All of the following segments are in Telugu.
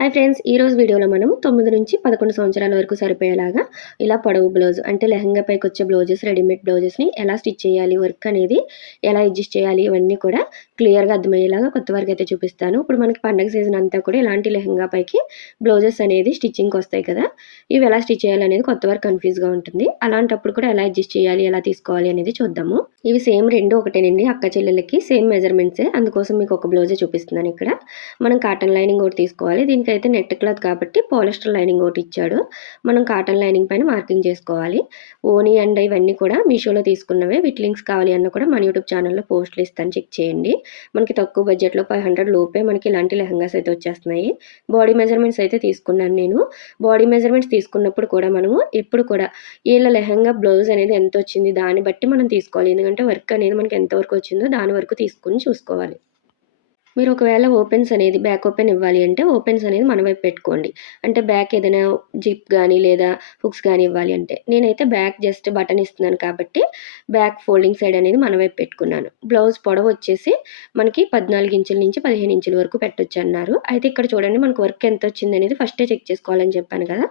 హాయ్ ఫ్రెండ్స్ ఈ రోజు వీడియోలో మనం తొమ్మిది నుంచి పదకొండు సంవత్సరాల వరకు సరిపోయేలాగా ఇలా పొడవు బ్లౌజ్ అంటే లెహంగా పైకి వచ్చే బ్లౌజెస్ రెడీమేడ్ బ్లౌజెస్ని ఎలా స్టిచ్ చేయాలి వర్క్ అనేది ఎలా అడ్జస్ట్ చేయాలి ఇవన్నీ కూడా క్లియర్గా అర్థమయ్యేలాగా కొత్త వరకు అయితే చూపిస్తాను. ఇప్పుడు మనకి పండగ సీజన్ అంతా కూడా ఇలాంటి లెహంగా పైకి బ్లౌజెస్ అనేది స్టిచ్చింగ్కి వస్తాయి కదా ఇవి ఎలా స్టిచ్ చేయాలి అనేది కొత్త వరకు కన్ఫ్యూజ్గా ఉంటుంది. అలాంటప్పుడు కూడా ఎలా అడ్జస్ట్ చేయాలి ఎలా తీసుకోవాలి అనేది చూద్దాము. ఇవి సేమ్ రెండు ఒకటేనండి అక్క చెల్లెలకి సేమ్ మెజర్మెంట్సే అందుకోసం మీకు ఒక బ్లౌజే చూపిస్తున్నాను ఇక్కడ. మనం కాటన్ లైనింగ్ ఒకటి తీసుకోవాలి దీనికి అయితే నెట్ క్లాత్ కాబట్టి పాలిస్టర్ లైనింగ్ ఒకటి ఇచ్చాడు. మనం కాటన్ లైనింగ్ పైన మార్కింగ్ చేసుకోవాలి. ఓనీ అండ్ ఇవన్నీ కూడా మీషోలో తీసుకున్నవే. వీటి లింక్స్ కావాలి అన్న కూడా మన యూట్యూబ్ ఛానల్లో పోస్టులు ఇస్తాను చెక్ చేయండి. మనకి తక్కువ బడ్జెట్లో ఫైవ్ హండ్రెడ్ లోపే మనకి ఇలాంటి లెహంగాస్ అయితే వచ్చేస్తున్నాయి. బాడీ మెజర్మెంట్స్ అయితే తీసుకున్నాను నేను. బాడీ మెజర్మెంట్స్ తీసుకున్నప్పుడు కూడా మనము ఎప్పుడు కూడా వీళ్ళ లెహంగా బ్లౌజ్ అనేది ఎంత వచ్చింది దాన్ని బట్టి మనం తీసుకోవాలి. ఎందుకంటే వర్క్ అనేది మనకి ఎంతవరకు వచ్చిందో దాని వరకు తీసుకుని చూసుకోవాలి. మీరు ఒకవేళ ఓపెన్స్ అనేది బ్యాక్ ఓపెన్ ఇవ్వాలి అంటే ఓపెన్స్ అనేది మన వైపు పెట్టుకోండి. అంటే బ్యాక్ ఏదైనా జిప్ కానీ లేదా హుక్స్ కానీ ఇవ్వాలి అంటే నేనైతే బ్యాక్ జస్ట్ బటన్ ఇస్తున్నాను కాబట్టి బ్యాక్ ఫోల్డింగ్ సైడ్ అనేది మన వైపు పెట్టుకున్నాను. బ్లౌజ్ పొడవు వచ్చేసి మనకి పద్నాలుగు ఇంచుల నుంచి పదిహేను ఇంచుల వరకు పెట్టొచ్చు అన్నారు అయితే ఇక్కడ చూడండి మనకు వర్క్ ఎంత వచ్చింది అనేది ఫస్టే చెక్ చేసుకోవాలని చెప్పాను కదా.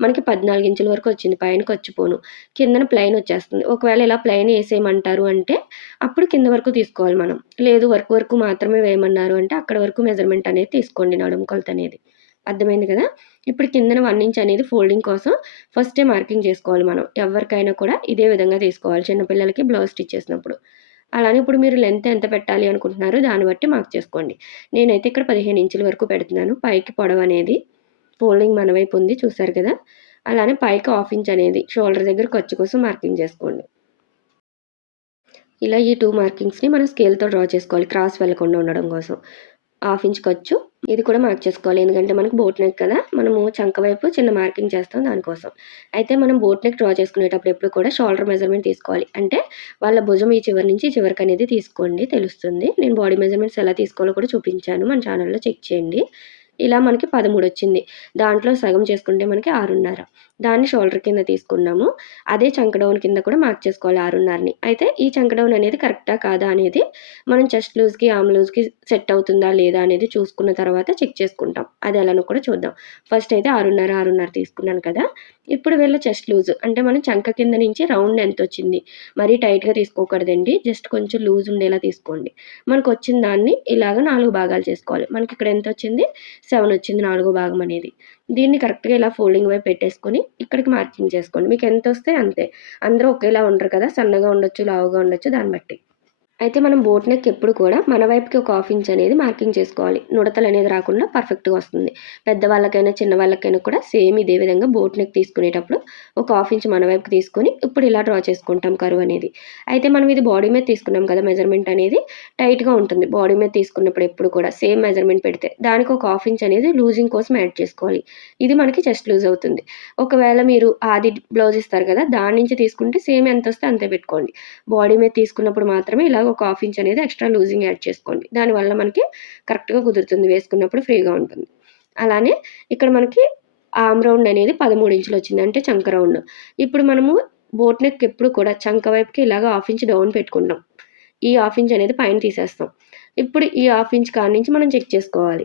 మనకి పద్నాలుగు ఇంచుల వరకు వచ్చింది పైనకి వచ్చిపోను. కిందన ప్లెయిన్ వచ్చేస్తుంది. ఒకవేళ ఇలా ప్లెయిన్ వేసేయమంటారు అంటే అప్పుడు కింద వరకు తీసుకోవాలి మనం. లేదు వర్క్ వరకు మాత్రమే వేయమన్నారు అంటే అక్కడ వరకు మెజర్మెంట్ అనేది తీసుకోండి నడుము కొలత అనేది. అర్థమైంది కదా? ఇప్పుడు కిందన వన్ ఇంచ్ అనేది ఫోల్డింగ్ కోసం ఫస్టే మార్కింగ్ చేసుకోవాలి మనం. ఎవరికైనా కూడా ఇదే విధంగా తీసుకోవాలి. చిన్నపిల్లలకి బ్లౌజ్ స్టిచ్ చేసినప్పుడు. అలానే ఇప్పుడు మీరు లెంత్ ఎంత పెట్టాలి అనుకుంటున్నారో దాన్ని బట్టి మార్క్ చేసుకోండి. నేనైతే ఇక్కడ పదిహేను ఇంచుల వరకు పెడుతున్నాను. పైకి పొడవు అనేది ఫోల్డింగ్ మన వైపు ఉంది చూసారు కదా? అలానే పైకి హాఫ్ ఇంచ్ అనేది షోల్డర్ దగ్గర ఖర్చు కోసం మార్కింగ్ చేసుకోండి. ఇలా ఈ టూ మార్కింగ్స్ని మనం స్కేల్తో డ్రా చేసుకోవాలి క్రాస్ వెళ్ళకుండా ఉండడం కోసం. హాఫ్ ఇంచ్ ఖర్చు ఇది కూడా మార్క్ చేసుకోవాలి. ఎందుకంటే మనకు బోట్ నెక్ కదా మనము చంక వైపు చిన్న మార్కింగ్ చేస్తాం దానికోసం అయితే మనం బోట్ నెక్ డ్రా చేసుకునేటప్పుడు ఎప్పుడు కూడా షోల్డర్ మెజర్మెంట్ తీసుకోవాలి. అంటే వాళ్ళ భుజం ఈ చివరి నుంచి చివరికి అనేది తీసుకోండి తెలుస్తుంది. నేను బాడీ మెజర్మెంట్స్ ఎలా తీసుకోవాలో కూడా చూపించాను మన ఛానల్లో చెక్ చేయండి. ఇలా మనకి పదమూడు వచ్చింది దాంట్లో సగం చేసుకుంటే మనకి ఆరున్నర. దాన్ని షోల్డర్ కింద తీసుకున్నాము. అదే చంకడౌన్ కింద కూడా మార్క్ చేసుకోవాలి ఆరున్నరని. అయితే ఈ చంకడౌన్ అనేది కరెక్టా కాదా అనేది మనం చెస్ట్ లూజ్కి ఆమ్ లూజ్కి సెట్ అవుతుందా లేదా అనేది చూసుకున్న తర్వాత చెక్ చేసుకుంటాం. అది ఎలానో కూడా చూద్దాం. ఫస్ట్ అయితే ఆరున్నర ఆరున్నర తీసుకున్నాను కదా. ఇప్పుడు వీళ్ళ చెస్ట్ లూజ్ అంటే మనం చంక కింద నుంచి రౌండ్ ఎంత వచ్చింది. మరీ టైట్గా తీసుకోకూడదండి. జస్ట్ కొంచెం లూజ్ ఉండేలా తీసుకోండి. మనకు వచ్చిన దాన్ని ఇలాగ నాలుగు భాగాలు చేసుకోవాలి. మనకి ఇక్కడ ఎంత వచ్చింది? సెవెన్ వచ్చింది నాలుగో భాగం అనేది. దీన్ని కరెక్ట్గా ఇలా ఫోల్డింగ్ వైపు పెట్టేసుకొని ఇక్కడికి మార్కింగ్ చేసుకోండి. మీకు ఎంత వస్తే అంతే. అందరూ ఒకేలా ఉండరు కదా? సన్నగా ఉండొచ్చు లావుగా ఉండొచ్చు దాన్ని బట్టి. అయితే మనం బోట్ నెక్ ఎప్పుడు కూడా మన వైపుకి ఒక హాఫ్ ఇంచ్ అనేది మార్కింగ్ చేసుకోవాలి. నుడతలు అనేది రాకుండా పర్ఫెక్ట్గా వస్తుంది. పెద్దవాళ్ళకైనా చిన్న వాళ్ళకైనా కూడా సేమ్ ఇదే విధంగా బోట్ నెక్ తీసుకునేటప్పుడు ఒక హాఫ్ ఇంచ్ మన వైపుకి తీసుకొని ఇప్పుడు ఇలా డ్రా చేసుకుంటాం కరువు అనేది. అయితే మనం ఇది బాడీ మీద తీసుకున్నాం కదా మెజర్మెంట్ అనేది టైట్గా ఉంటుంది. బాడీ మీద తీసుకున్నప్పుడు ఎప్పుడు కూడా సేమ్ మెజర్మెంట్ పెడితే దానికి ఒక హాఫ్ ఇంచ్ అనేది లూజింగ్ కోసం యాడ్ చేసుకోవాలి. ఇది మనకి చెస్ట్ లూజ్ అవుతుంది. ఒకవేళ మీరు ఆది బ్లౌజ్ ఇస్తారు కదా దాని నుంచి తీసుకుంటే సేమ్ ఎంత వస్తే అంతే పెట్టుకోండి. బాడీ మీద తీసుకున్నప్పుడు మాత్రమే ఇలా ఒక హాఫ్ ఇంచ్ అనేది ఎక్స్ట్రా లూజింగ్ యాడ్ చేసుకోండి. దానివల్ల మనకి కరెక్ట్గా కుదురుతుంది. వేసుకున్నప్పుడు ఫ్రీగా ఉంటుంది. అలానే ఇక్కడ మనకి ఆమ్ రౌండ్ అనేది పదమూడు ఇంచులు వచ్చింది. అంటే చంక రౌండ్. ఇప్పుడు మనము బోట్ నెక్ ఎప్పుడు కూడా చంక వైపుకి ఇలాగ హాఫ్ ఇంచ్ డౌన్ పెట్టుకుంటాం. ఈ హాఫ్ ఇంచ్ అనేది పైన తీసేస్తాం. ఇప్పుడు ఈ హాఫ్ ఇంచ్ కాడి నుంచి మనం చెక్ చేసుకోవాలి.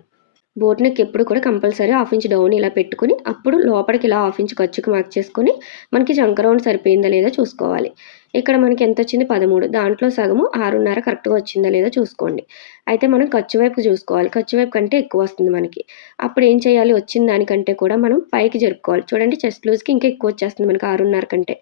బోట్ నెక్ ఎప్పుడు కూడా కంపల్సరీ హాఫ్ ఇంచ్ డౌన్ ఇలా పెట్టుకుని అప్పుడు లోపలికి ఇలా హాఫ్ ఇంచ్ ఖర్చుకు మార్క్ చేసుకొని మనకి చంక రౌండ్ సరిపోయిందా లేదా చూసుకోవాలి. ఇక్కడ మనకి ఎంత వచ్చింది? పదమూడు. దాంట్లో సగము ఆరున్నర కరెక్ట్గా వచ్చిందా లేదా చూసుకోండి. అయితే మనం ఖర్చు వైపు చూసుకోవాలి. ఖర్చు వైపు కంటే ఎక్కువ వస్తుంది మనకి. అప్పుడు ఏం చేయాలి? వచ్చిన దానికంటే కూడా మనం పైకి జరుపుకోవాలి. చూడండి చెస్ట్ లూజ్కి ఇంకా ఎక్కువ వచ్చేస్తుంది మనకి ఆరున్నర కంటే.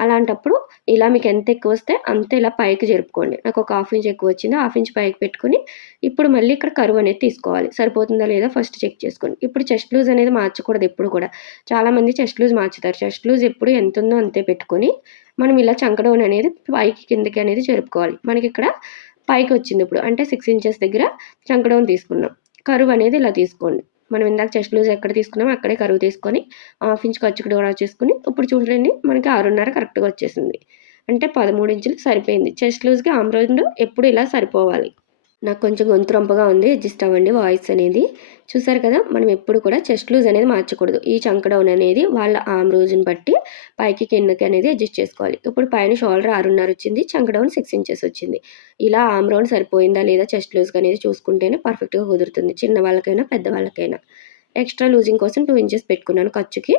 అలాంటప్పుడు ఇలా మీకు ఎంత ఎక్కువ వస్తే అంత ఇలా పైకి జరుపుకోండి. నాకు ఒక హాఫ్ ఇంచ్ ఎక్కువ వచ్చింది. హాఫ్ ఇంచ్ పైకి పెట్టుకుని ఇప్పుడు మళ్ళీ ఇక్కడ కరువు అనేది తీసుకోవాలి. సరిపోతుందా లేదా ఫస్ట్ చెక్ చేసుకోండి. ఇప్పుడు చెస్ట్ లూజ్ అనేది మార్చకూడదు ఎప్పుడు కూడా. చాలామంది చెస్ట్ లూజ్ మార్చుతారు. చెస్ట్ లూజ్ ఎప్పుడు ఎంత ఉందో అంతే పెట్టుకొని మనం ఇలా చంకడౌన్ అనేది పైకి కిందకి అనేది జరుపుకోవాలి. మనకి ఇక్కడ పైకి వచ్చింది ఇప్పుడు. అంటే సిక్స్ ఇంచెస్ దగ్గర చంకడౌన్ తీసుకున్నాం. కరువు అనేది ఇలా తీసుకోండి. మనం ఇందాక చెస్ట్ లూజ్ ఎక్కడ తీసుకున్నామో అక్కడే కరువు తీసుకొని హాఫ్ ఇంచ్ ఖర్చుకు కూడా చేసుకుని ఇప్పుడు చూడండి మనకి ఆరున్నర కరెక్ట్గా వచ్చేసింది. అంటే పదమూడు ఇంచులు సరిపోయింది. చెస్ట్ లూజ్కి ఆమ్ ఎప్పుడు ఇలా సరిపోవాలి. నాకు కొంచెం గొంతు రొంపగా ఉంది అడ్జస్ట్ అవ్వండి వాయిస్ అనేది. చూసారు కదా మనం ఎప్పుడు కూడా చెస్ట్ లూజ్ అనేది మార్చకూడదు. ఈ చంక డౌన్ అనేది వాళ్ళ ఆమ్ రోజుని బట్టి పైకి కిందకి అనేది అడ్జస్ట్ చేసుకోవాలి. ఇప్పుడు పైన షోల్డర్ ఆరున్నర వచ్చింది చంక డౌన్ సిక్స్ ఇంచెస్ వచ్చింది. ఇలా ఆమ్ రౌండ్ సరిపోయిందా లేదా చెస్ట్ లూజ్ అనేది చూసుకుంటేనే పర్ఫెక్ట్గా కుదురుతుంది చిన్న వాళ్ళకైనా పెద్ద వాళ్ళకైనా. ఎక్స్ట్రా లూజింగ్ కోసం టూ ఇంచెస్ పెట్టుకున్నాను ఖర్చుకి.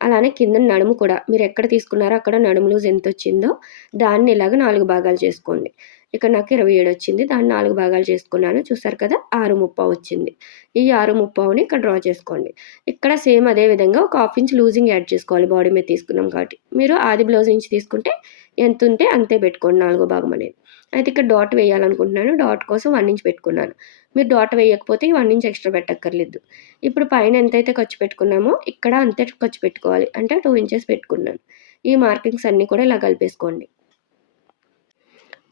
అలానే కింద నడుము కూడా. మీరు ఎక్కడ తీసుకున్నారో అక్కడ నడుము లూజ్ ఎంత వచ్చిందో దాన్ని ఇలాగ నాలుగు భాగాలు చేసుకోండి. ఇక్కడ నాకు ఇరవై ఏడు వచ్చింది. దాన్ని నాలుగు భాగాలు చేసుకున్నాను. చూసారు కదా? ఆరు ముప్పావు వచ్చింది. ఈ ఆరు ముప్పావుని ఇక్కడ డ్రా చేసుకోండి. ఇక్కడ సేమ్ అదే విధంగా ఒక హాఫ్ ఇంచ్ లూజింగ్ యాడ్ చేసుకోవాలి బాడీ మీద తీసుకున్నాం కాబట్టి. మీరు ఆది బ్లౌజ్ నుంచి తీసుకుంటే ఎంత ఉంటే అంతే పెట్టుకోండి నాలుగో భాగం అనేది. అయితే ఇక్కడ డాట్ వేయాలనుకుంటున్నాను. డాట్ కోసం వన్ ఇంచ్ పెట్టుకున్నాను. మీరు డాట్ వేయకపోతే వన్ ఇంచ్ ఎక్స్ట్రా పెట్టక్కర్లేదు. ఇప్పుడు పైన ఎంతైతే ఖర్చు పెట్టుకున్నామో ఇక్కడ అంతే ఖర్చు పెట్టుకోవాలి. అంటే టూ ఇంచెస్ పెట్టుకున్నాను. ఈ మార్కింగ్స్ అన్నీ కూడా ఇలా కలిపేసుకోండి.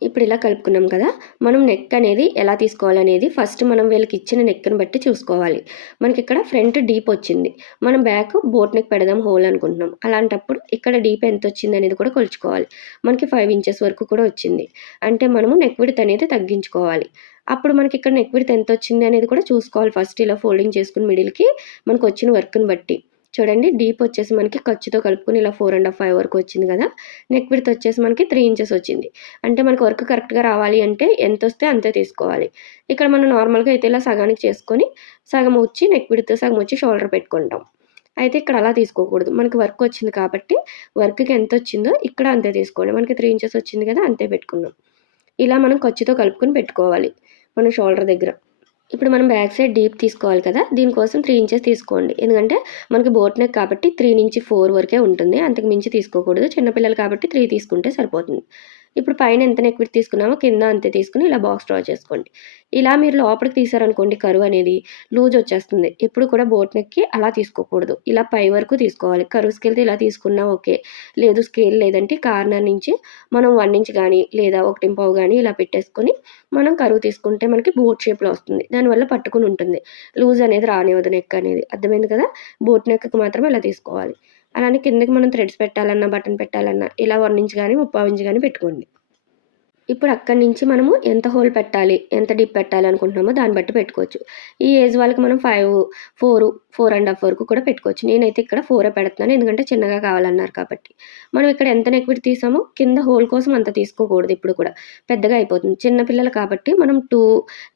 ఇప్పుడు ఇలా కలుపుకున్నాం కదా మనం నెక్ అనేది ఎలా తీసుకోవాలనేది ఫస్ట్ మనం వీళ్ళకి ఇచ్చిన నెక్ని బట్టి చూసుకోవాలి. మనకి ఇక్కడ ఫ్రంట్ డీప్ వచ్చింది. మనం బ్యాక్ బోట్ నెక్ పెడదాం హోల్ అనుకుంటున్నాం. అలాంటప్పుడు ఇక్కడ డీప్ ఎంత వచ్చింది అనేది కూడా కొలుచుకోవాలి. మనకి ఫైవ్ ఇంచెస్ వరకు కూడా వచ్చింది. అంటే మనము నెక్ విడత్ అనేది తగ్గించుకోవాలి. అప్పుడు మనకి ఇక్కడ నెక్ విడత్ ఎంత వచ్చింది అనేది కూడా చూసుకోవాలి. ఫస్ట్ ఇలా ఫోల్డింగ్ చేసుకుని మిడిల్కి మనకు వచ్చిన వర్క్ని బట్టి. చూడండి డీప్ వచ్చేసి మనకి ఖర్చుతో కలుపుకుని ఇలా ఫోర్ అండ్ హాఫ్ ఫైవ్ వరకు వచ్చింది కదా. నెక్ విడ్త్ వచ్చేసి మనకి త్రీ ఇంచెస్ వచ్చింది. అంటే మనకి వర్క్ కరెక్ట్గా రావాలి అంటే ఎంత వస్తే అంతే తీసుకోవాలి. ఇక్కడ మనం నార్మల్గా అయితే ఇలా సగానికి చేసుకొని సగం వచ్చి నెక్ విడ్త్ సగం వచ్చి షోల్డర్ పెట్టుకుంటాం. అయితే ఇక్కడ అలా తీసుకోకూడదు. మనకి వర్క్ వచ్చింది కాబట్టి వర్క్కి ఎంత వచ్చిందో ఇక్కడ అంతే తీసుకోండి. మనకి త్రీ ఇంచెస్ వచ్చింది కదా అంతే పెట్టుకున్నాం. ఇలా మనం ఖర్చుతో కలుపుకొని పెట్టుకోవాలి మన షోల్డర్ దగ్గర. ఇప్పుడు మనం బ్యాక్ సైడ్ డీప్ తీసుకోవాలి కదా దీనికోసం త్రీ ఇంచెస్ తీసుకోండి. ఎందుకంటే మనకి బోట్ నెక్ కాబట్టి త్రీ నుంచి ఫోర్ వరకే ఉంటుంది. అంతకు మించి తీసుకోకూడదు. చిన్నపిల్లలు కాబట్టి త్రీ తీసుకుంటే సరిపోతుంది. ఇప్పుడు పైన ఎంత నెక్ తీసుకున్నామో కింద అంతే తీసుకుని ఇలా బాక్స్ డ్రా చేసుకోండి. ఇలా మీరు లోపలికి తీసారనుకోండి కరువు అనేది లూజ్ వచ్చేస్తుంది. ఎప్పుడు కూడా బోట్ నెక్కి అలా తీసుకోకూడదు. ఇలా పై వరకు తీసుకోవాలి. కరువు స్కేల్తో ఇలా తీసుకున్నా ఓకే. లేదు స్కేల్ లేదంటే కార్నర్ నుంచి మనం వన్ ఇంచ్ కానీ లేదా ఒకటి పావు కానీ ఇలా పెట్టేసుకొని మనం కరువు తీసుకుంటే మనకి బోట్ షేప్లో వస్తుంది. దానివల్ల పట్టుకుని ఉంటుంది. లూజ్ అనేది రానివ్వదు నెక్ అనేది. అర్థమైంది కదా? బోట్ నెక్కి మాత్రమే ఇలా తీసుకోవాలి. అలానే కిందకి మనం థ్రెడ్స్ పెట్టాలన్నా బటన్ పెట్టాలన్నా ఇలా వన్ ఇంచ్ కానీ ముప్పై ఇంచ్ కానీ పెట్టుకోండి. ఇప్పుడు అక్కడి నుంచి మనము ఎంత హోల్ పెట్టాలి ఎంత డిప్ పెట్టాలి అనుకుంటున్నామో దాన్ని బట్టి పెట్టుకోవచ్చు. ఈ ఏజ్ వాళ్ళకి మనం five four four and half వరకు కూడా పెట్టుకోవచ్చు. నేనైతే ఇక్కడ ఫోరే పెడుతున్నాను ఎందుకంటే చిన్నగా కావాలన్నారు కాబట్టి. మనం ఇక్కడ ఎంత నెక్విడ్ తీసామో కింద హోల్ కోసం అంత తీసుకోకూడదు ఇప్పుడు కూడా. పెద్దగా అయిపోతుంది. చిన్నపిల్లలు కాబట్టి మనం టూ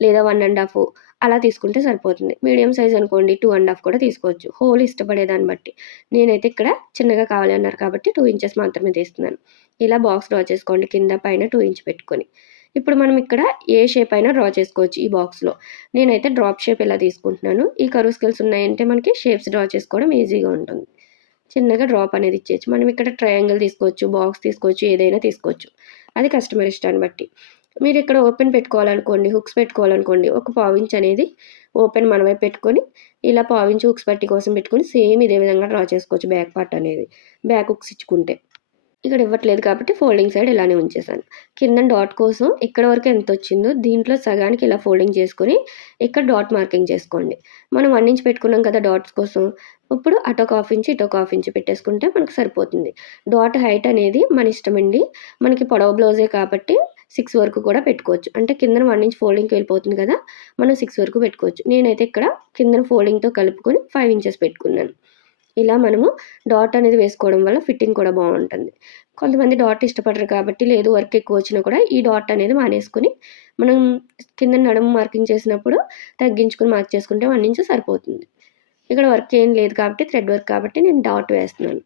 లేదా వన్ అండ్ హాఫ్ అలా తీసుకుంటే సరిపోతుంది. మీడియం సైజ్ అనుకోండి టూ అండ్ హాఫ్ కూడా తీసుకోవచ్చు. హోల్ ఇష్టపడే దాన్ని బట్టి. నేనైతే ఇక్కడ చిన్నగా కావాలి అన్నారు కాబట్టి టూ ఇంచెస్ మాత్రమే తీస్తున్నాను. ఇలా బాక్స్ డ్రా చేసుకోండి. కింద పైన టూ ఇంచ్ పెట్టుకొని. ఇప్పుడు మనం ఇక్కడ ఏ షేప్ అయినా డ్రా చేసుకోవచ్చు ఈ బాక్స్లో. నేనైతే డ్రాప్ షేప్ ఇలా తీసుకుంటున్నాను. ఈ కరువు స్కిల్స్ ఉన్నాయంటే మనకి షేప్స్ డ్రా చేసుకోవడం ఈజీగా ఉంటుంది. చిన్నగా డ్రాప్ అనేది ఇచ్చేయచ్చు. మనం ఇక్కడ ట్రయాంగిల్ తీసుకోవచ్చు బాక్స్ తీసుకోవచ్చు ఏదైనా తీసుకోవచ్చు. అది కస్టమర్ ఇష్టాన్ని బట్టి. మీరు ఇక్కడ ఓపెన్ పెట్టుకోవాలనుకోండి హుక్స్ పెట్టుకోవాలనుకోండి ఒక పావించ్ అనేది ఓపెన్ మన పెట్టుకొని ఇలా పావించి హుక్స్ పట్టి కోసం పెట్టుకొని సేమ్ ఇదే విధంగా డ్రా చేసుకోవచ్చు బ్యాక్ పార్ట్ అనేది బ్యాక్ హుక్స్ ఇచ్చుకుంటే. ఇక్కడ ఇవ్వట్లేదు కాబట్టి ఫోల్డింగ్ సైడ్ ఇలానే ఉంచేసాను కింద డాట్ కోసం ఇక్కడ వరకు ఎంత వచ్చిందో దీంట్లో సగానికి ఇలా ఫోల్డింగ్ చేసుకొని ఇక్కడ డాట్ మార్కింగ్ చేసుకోండి. మనం వన్ ఇంచ్ పెట్టుకున్నాం కదా డాట్స్ కోసం ఇప్పుడు అటో హాఫ్ ఇంచ్ ఇటో హాఫ్ ఇంచ్ పెట్టేసుకుంటే మనకు సరిపోతుంది. డాట్ హైట్ అనేది మన ఇష్టమండి. మనకి పొడవ బ్లౌజే కాబట్టి సిక్స్ వరకు కూడా పెట్టుకోవచ్చు. అంటే కింద వన్ ఇంచ్ ఫోల్డింగ్కి వెళ్ళిపోతుంది కదా మనం సిక్స్ వరకు పెట్టుకోవచ్చు. నేనైతే ఇక్కడ కింద ఫోల్డింగ్తో కలుపుకొని ఫైవ్ ఇంచెస్ పెట్టుకున్నాను. ఇలా మనము డాట్ అనేది వేసుకోవడం వల్ల ఫిట్టింగ్ కూడా బాగుంటుంది. కొంతమంది డాట్ ఇష్టపడరు కాబట్టి లేదు వర్క్ ఎక్కువ వచ్చినా కూడా ఈ డాట్ అనేది మానేసుకొని మనం కింద నడుము మార్కింగ్ చేసినప్పుడు తగ్గించుకొని మార్క్ చేసుకుంటే వన్ ఇంచ్ సరిపోతుంది. ఇక్కడ వర్క్ ఏం లేదు కాబట్టి థ్రెడ్ వర్క్ కాబట్టి నేను డాట్ వేస్తున్నాను.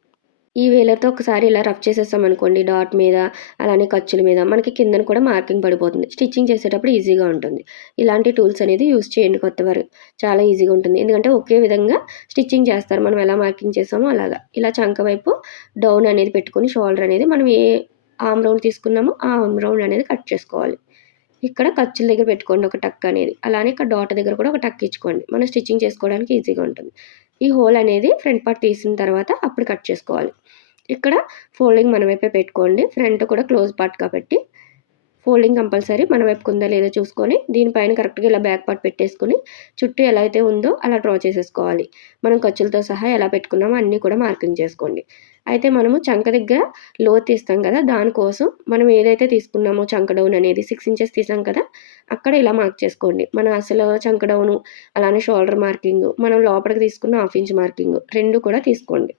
ఈ వేలతో ఒకసారి ఇలా రఫ్ చేసేస్తాం అనుకోండి డాట్ మీద అలానే ఖర్చుల మీద మనకి కిందన కూడా మార్కింగ్ పడిపోతుంది. స్టిచ్చింగ్ చేసేటప్పుడు ఈజీగా ఉంటుంది. ఇలాంటి టూల్స్ అనేది యూస్ చేయండి కొత్త వారు చాలా ఈజీగా ఉంటుంది. ఎందుకంటే ఒకే విధంగా స్టిచ్చింగ్ చేస్తారు. మనం ఎలా మార్కింగ్ చేసామో అలాగా. ఇలా చంక వైపు డౌన్ అనేది పెట్టుకొని షోల్డర్ అనేది మనం ఏ ఆమ్ రౌండ్ తీసుకున్నామో ఆ ఆమ్ రౌండ్ అనేది కట్ చేసుకోవాలి. ఇక్కడ ఖర్చుల దగ్గర పెట్టుకోండి ఒక టక్ అనేది. అలానే ఇక్కడ డాట్ దగ్గర కూడా ఒక టక్ ఇచ్చుకోండి. మనం స్టిచ్చింగ్ చేసుకోవడానికి ఈజీగా ఉంటుంది. ఈ హోల్ అనేది ఫ్రంట్ పార్ట్ తీసిన తర్వాత అప్పుడు కట్ చేసుకోవాలి. ఇక్కడ ఫోల్డింగ్ మన వైపే పెట్టుకోండి. ఫ్రంట్ కూడా క్లోజ్ పార్ట్ కాబట్టి ఫోల్డింగ్ కంపల్సరీ మన వైపు ఉందా లేదో చూసుకొని దీనిపైన కరెక్ట్గా ఇలా బ్యాక్ పార్ట్ పెట్టేసుకొని చుట్టూ ఎలా అయితే ఉందో అలా డ్రా చేసేసుకోవాలి. మనం ఖర్చులతో సహా ఎలా పెట్టుకున్నామో అన్నీ కూడా మార్కింగ్ చేసుకోండి. అయితే మనము చంక దగ్గర లో తీస్తాం కదా దానికోసం మనం ఏదైతే తీసుకున్నామో చంక డౌన్ అనేది సిక్స్ ఇంచెస్ తీసాం కదా అక్కడ ఇలా మార్క్ చేసుకోండి. మన అసలు చంక డౌను అలానే షోల్డర్ మార్కింగ్ మనం లోపలికి తీసుకున్న హాఫ్ ఇంచ్ మార్కింగ్ రెండు కూడా తీసుకోండి.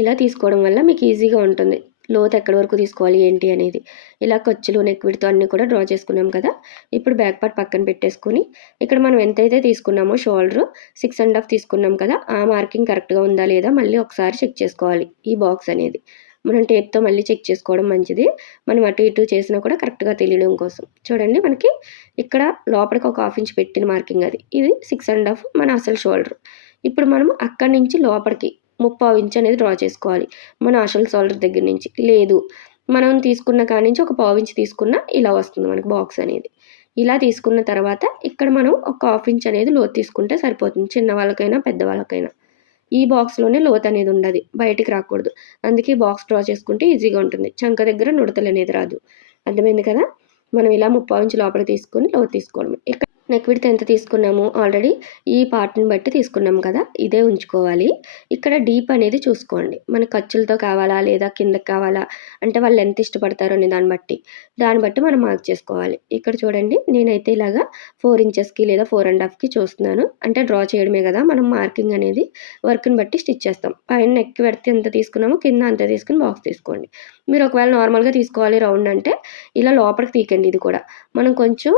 ఇలా తీసుకోవడం వల్ల మీకు ఈజీగా ఉంటుంది. లోత్ ఎక్కడి వరకు తీసుకోవాలి ఏంటి అనేది. ఇలా ఖర్చులు నెక్విడ్తో అన్నీ కూడా డ్రా చేసుకున్నాం కదా. ఇప్పుడు బ్యాక్ పార్ట్ పక్కన పెట్టేసుకుని ఇక్కడ మనం ఎంతైతే తీసుకున్నామో షోల్డర్ సిక్స్ అండ్ హాఫ్ తీసుకున్నాం కదా. ఆ మార్కింగ్ కరెక్ట్గా ఉందా లేదా మళ్ళీ ఒకసారి చెక్ చేసుకోవాలి ఈ బాక్స్ అనేది. మనం టేప్తో మళ్ళీ చెక్ చేసుకోవడం మంచిది. మనం అటు ఇటు చేసినా కూడా కరెక్ట్గా తెలియడం కోసం. చూడండి మనకి ఇక్కడ లోపలికి ఒక హాఫ్ ఇంచ్ పెట్టిన మార్కింగ్ అది. ఇది సిక్స్ అండ్ హాఫ్ మన అసలు షోల్డర్. ఇప్పుడు మనం అక్కడి నుంచి లోపలికి ముప్పావు ఇంచ్ అనేది డ్రా చేసుకోవాలి. మన ఆషల్ షోల్డర్ దగ్గర నుంచి. లేదు. మనం తీసుకున్న కాడి నుంచి ఒక పావు ఇంచ్ తీసుకున్న ఇలా వస్తుంది మనకి బాక్స్ అనేది. ఇలా తీసుకున్న తర్వాత ఇక్కడ మనం ఒక హాఫ్ ఇంచ్ అనేది లోతు తీసుకుంటే సరిపోతుంది. చిన్న వాళ్ళకైనా పెద్ద వాళ్ళకైనా. ఈ బాక్స్లోనే లోత్ అనేది ఉండదు. బయటికి రాకూడదు. అందుకే బాక్స్ డ్రా చేసుకుంటే ఈజీగా ఉంటుంది. చంక దగ్గర నుడతలు అనేది రాదు. అర్థమైంది కదా? మనం ఇలా ముప్పావు ఇంచు లోపల తీసుకొని లోతు తీసుకోవడం ఇక్కడ నెక్ విడత ఎంత తీసుకున్నాము ఆల్రెడీ ఈ పార్ట్ని బట్టి తీసుకున్నాం కదా ఇదే ఉంచుకోవాలి. ఇక్కడ డీప్ అనేది చూసుకోండి. మన ఖర్చులతో కావాలా లేదా కిందకి కావాలా అంటే వాళ్ళు ఎంత ఇష్టపడతారో అనే దాన్ని బట్టి. దాన్ని బట్టి మనం మార్క్ చేసుకోవాలి. ఇక్కడ చూడండి నేనైతే ఇలాగా ఫోర్ ఇంచెస్కి లేదా ఫోర్ అండ్ హాఫ్కి చూస్తున్నాను. అంటే డ్రా చేయడమే కదా మనం మార్కింగ్ అనేది వర్క్ని బట్టి స్టిచ్ చేస్తాం. పైన నెక్ పెడితే ఎంత తీసుకున్నామో కింద అంత తీసుకుని బాక్స్ తీసుకోండి. మీరు ఒకవేళ నార్మల్గా తీసుకోవాలి రౌండ్ అంటే ఇలా లోపలికి తీకండి ఇది కూడా. మనం కొంచెం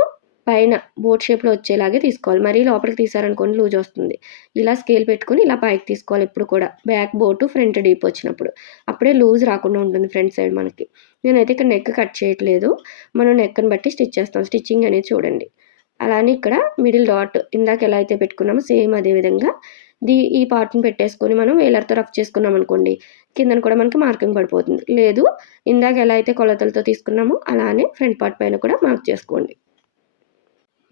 పైన బోట్ షేప్లో వచ్చేలాగే తీసుకోవాలి. మరీ లోపలికి తీసారనుకోండి లూజ్ వస్తుంది. ఇలా స్కేల్ పెట్టుకొని ఇలా పైకి తీసుకోవాలి ఎప్పుడు కూడా. బ్యాక్ బోటు ఫ్రంట్ డీప్ వచ్చినప్పుడు. అప్పుడే లూజ్ రాకుండా ఉంటుంది ఫ్రంట్ సైడ్ మనకి. నేనైతే ఇక్కడ నెక్ కట్ చేయట్లేదు. మనం నెక్ని బట్టి స్టిచ్ చేస్తాం. స్టిచ్చింగ్ అనేది చూడండి. అలానే ఇక్కడ మిడిల్ డాట్ ఇందాక ఎలా అయితే పెట్టుకున్నామో సేమ్ అదే విధంగా దీ ఈ పార్ట్ని పెట్టేసుకొని మనం వేలర్తో రఫ్ చేసుకున్నాం అనుకోండి కిందన కూడా మనకి మార్కింగ్ పడిపోతుంది. లేదు ఇందాక ఎలా అయితే కొలతలతో తీసుకున్నామో అలానే ఫ్రంట్ పార్ట్ పైన కూడా మార్క్ చేసుకోండి.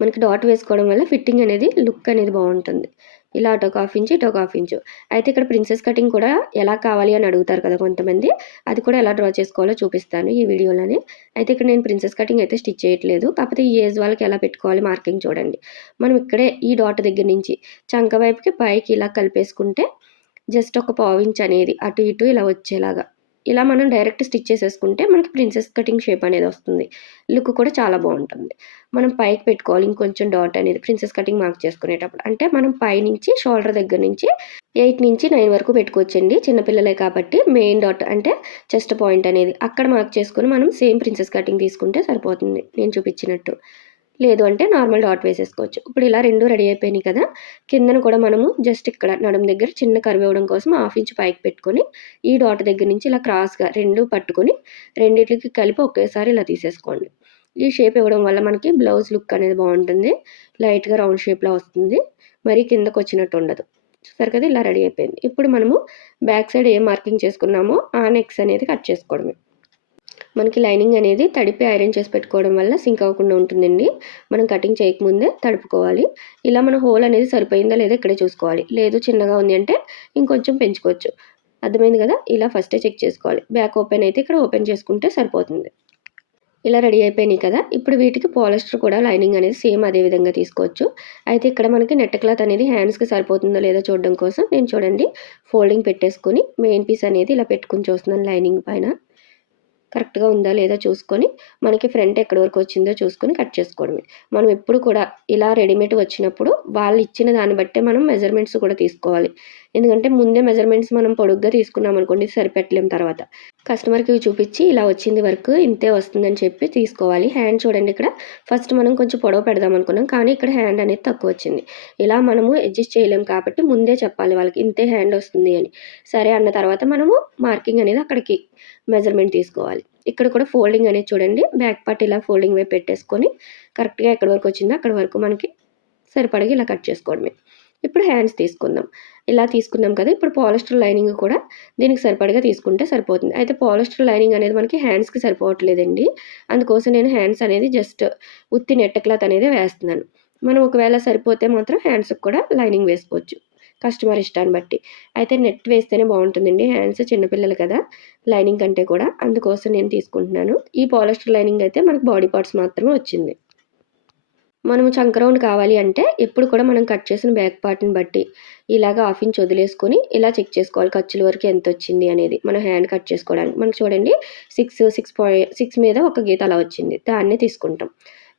మనకి డాట్ వేసుకోవడం వల్ల ఫిట్టింగ్ అనేది లుక్ అనేది బాగుంటుంది. ఇలా అటో హాఫ్ ఇంచు ఇటో హాఫ్ ఇంచు అయితే ఇక్కడ ప్రిన్సెస్ కటింగ్ కూడా ఎలా కావాలి అని అడుగుతారు కదా కొంతమంది అది కూడా ఎలా డ్రా చేసుకోవాలో చూపిస్తాను ఈ వీడియోలోనే. అయితే ఇక్కడ నేను ప్రిన్సెస్ కటింగ్ అయితే స్టిచ్ చేయట్లేదు. కాకపోతే ఈ ఏజ్ వాళ్ళకి ఎలా పెట్టుకోవాలి మార్కింగ్ చూడండి. మనం ఇక్కడే ఈ డాట్ దగ్గర నుంచి చంక వైపుకి పైకి ఇలా కలిపేసుకుంటే జస్ట్ ఒక పావు ఇంచ్ అనేది అటు ఇటు ఇలా వచ్చేలాగా. ఇలా మనం డైరెక్ట్ స్టిచ్ చేసేసుకుంటే మనకి ప్రిన్సెస్ కటింగ్ షేప్ అనేది వస్తుంది. లుక్ కూడా చాలా బాగుంటుంది. మనం పైకి పెట్టుకోవాలి. ఇంకొంచెం డాట్ అనేది ప్రిన్సెస్ కటింగ్ మార్క్ చేసుకునేటప్పుడు. అంటే మనం పై నుంచి షోల్డర్ దగ్గర నుంచి ఎయిట్ నుంచి నైన్ వరకు పెట్టుకోవచ్చండి. చిన్నపిల్లలే కాబట్టి మెయిన్ డాట్ అంటే చెస్ట్ పాయింట్ అనేది అక్కడ మార్క్ చేసుకొని మనం సేమ్ ప్రిన్సెస్ కటింగ్ తీసుకుంటే సరిపోతుంది. నేను చూపించినట్టు. లేదు అంటే నార్మల్ డాట్ వేసేసుకోవచ్చు. ఇప్పుడు ఇలా రెండు రెడీ అయిపోయినాయి కదా. కిందన కూడా మనము జస్ట్ ఇక్కడ నడుము దగ్గర చిన్న కరువు ఇవ్వడం కోసం హాఫ్ ఇంచ్ పైకి పెట్టుకొని ఈ డాట్ దగ్గర నుంచి ఇలా క్రాస్గా రెండు పట్టుకొని రెండింటికి కలిపి ఒకేసారి ఇలా తీసేసుకోండి. ఈ షేప్ ఇవ్వడం వల్ల మనకి బ్లౌజ్ లుక్ అనేది బాగుంటుంది. లైట్గా రౌండ్ షేప్లో వస్తుంది. మరీ కిందకు వచ్చినట్టు ఉండదు. చూసారు కదా ఇలా రెడీ అయిపోయింది. ఇప్పుడు మనము బ్యాక్ సైడ్ ఏ మార్కింగ్ చేసుకున్నామో ఆ నెక్స్ అనేది కట్ చేసుకోవడమే. మనకి లైనింగ్ అనేది తడిపి ఐరన్ చేసి పెట్టుకోవడం వల్ల సింక్ అవ్వకుండా ఉంటుందండి. మనం కటింగ్ చేయకముందే తడుపుకోవాలి. ఇలా మన హోల్ అనేది సరిపోయిందా లేదా ఇక్కడే చూసుకోవాలి. లేదు చిన్నగా ఉంది అంటే ఇంకొంచెం పెంచుకోవచ్చు. అర్థమైంది కదా? ఇలా ఫస్టే చెక్ చేసుకోవాలి. బ్యాక్ ఓపెన్ అయితే ఇక్కడ ఓపెన్ చేసుకుంటే సరిపోతుంది. ఇలా రెడీ అయిపోయినాయి కదా. ఇప్పుడు వీటికి పాలిస్టర్ కూడా లైనింగ్ అనేది సేమ్ అదే విధంగా తీసుకోవచ్చు. అయితే ఇక్కడ మనకి నెట్ క్లాత్ అనేది హ్యాండ్స్కి సరిపోతుందో లేదో చూడడం కోసం నేను చూడండి. ఫోల్డింగ్ పెట్టేసుకొని మెయిన్ పీస్ అనేది ఇలా పెట్టుకుని చూస్తున్నాను లైనింగ్ పైన. కరెక్ట్గా ఉందా లేదా చూసుకొని మనకి ఫ్రంట్ ఎక్కడి వరకు వచ్చిందో చూసుకొని కట్ చేసుకోవడమే. మనం ఎప్పుడు కూడా ఇలా రెడీమేడ్ వచ్చినప్పుడు వాళ్ళు ఇచ్చిన దాన్ని బట్టే మనం మెజర్మెంట్స్ కూడా తీసుకోవాలి. ఎందుకంటే ముందే మెజర్మెంట్స్ మనం పొడుగ్గా తీసుకున్నాం అనుకోండి సరిపెట్టలేం తర్వాత. కస్టమర్కి చూపించి ఇలా వచ్చింది వరకు ఇంతే వస్తుందని చెప్పి తీసుకోవాలి. హ్యాండ్ చూడండి ఇక్కడ. ఫస్ట్ మనం కొంచెం పొడవు పెడదాం అనుకున్నాం కానీ ఇక్కడ హ్యాండ్ అనేది తక్కువ వచ్చింది. ఇలా మనము అడ్జస్ట్ చేయలేం కాబట్టి ముందే చెప్పాలి వాళ్ళకి ఇంతే హ్యాండ్ వస్తుంది అని. సరే అన్న తర్వాత మనము మార్కింగ్ అనేది అక్కడికి మెజర్మెంట్ తీసుకోవాలి. ఇక్కడ కూడా ఫోల్డింగ్ అనేది చూడండి బ్యాక్ పార్ట్ ఇలా ఫోల్డింగ్ వైపు పెట్టేసుకొని కరెక్ట్గా ఎక్కడి వరకు వచ్చిందో అక్కడ వరకు మనకి సరిపడగా ఇలా కట్ చేసుకోవడమే. ఇప్పుడు హ్యాండ్స్ తీసుకుందాం. ఇలా తీసుకున్నాం కదా ఇప్పుడు పాలిస్టర్ లైనింగ్ కూడా దీనికి సరిపడగా తీసుకుంటే సరిపోతుంది. అయితే పాలిస్టర్ లైనింగ్ అనేది మనకి హ్యాండ్స్కి సరిపోవట్లేదండి. అందుకోసం నేను హ్యాండ్స్ అనేది జస్ట్ ఉత్తి నెట్ క్లాత్ అనేది వేస్తున్నాను. మనం ఒకవేళ సరిపోతే మాత్రం హ్యాండ్స్కి కూడా లైనింగ్ వేసుకోవచ్చు. కస్టమర్ ఇష్టాన్ని బట్టి. అయితే నెట్ వేస్తేనే బాగుంటుందండి. హ్యాండ్స్ చిన్నపిల్లలు కదా లైనింగ్ కంటే కూడా. అందుకోసం నేను తీసుకుంటున్నాను. ఈ పాలిస్టర్ లైనింగ్ అయితే మనకు బాడీ పార్ట్స్ మాత్రమే వచ్చింది. మనము చంకరౌండ్ కావాలి అంటే ఎప్పుడు కూడా మనం కట్ చేసిన బ్యాక్ పార్ట్ని బట్టి ఇలాగ హాఫ్ ఇంచ్ వదిలేసుకొని ఇలా చెక్ చేసుకోవాలి ఖర్చుల వరకు ఎంత వచ్చింది అనేది. మనం హ్యాండ్ కట్ చేసుకోవడానికి. మనకు చూడండి సిక్స్ సిక్స్ పాయింట్ సిక్స్ మీద ఒక గీత అలా వచ్చింది. దాన్నే తీసుకుంటాం.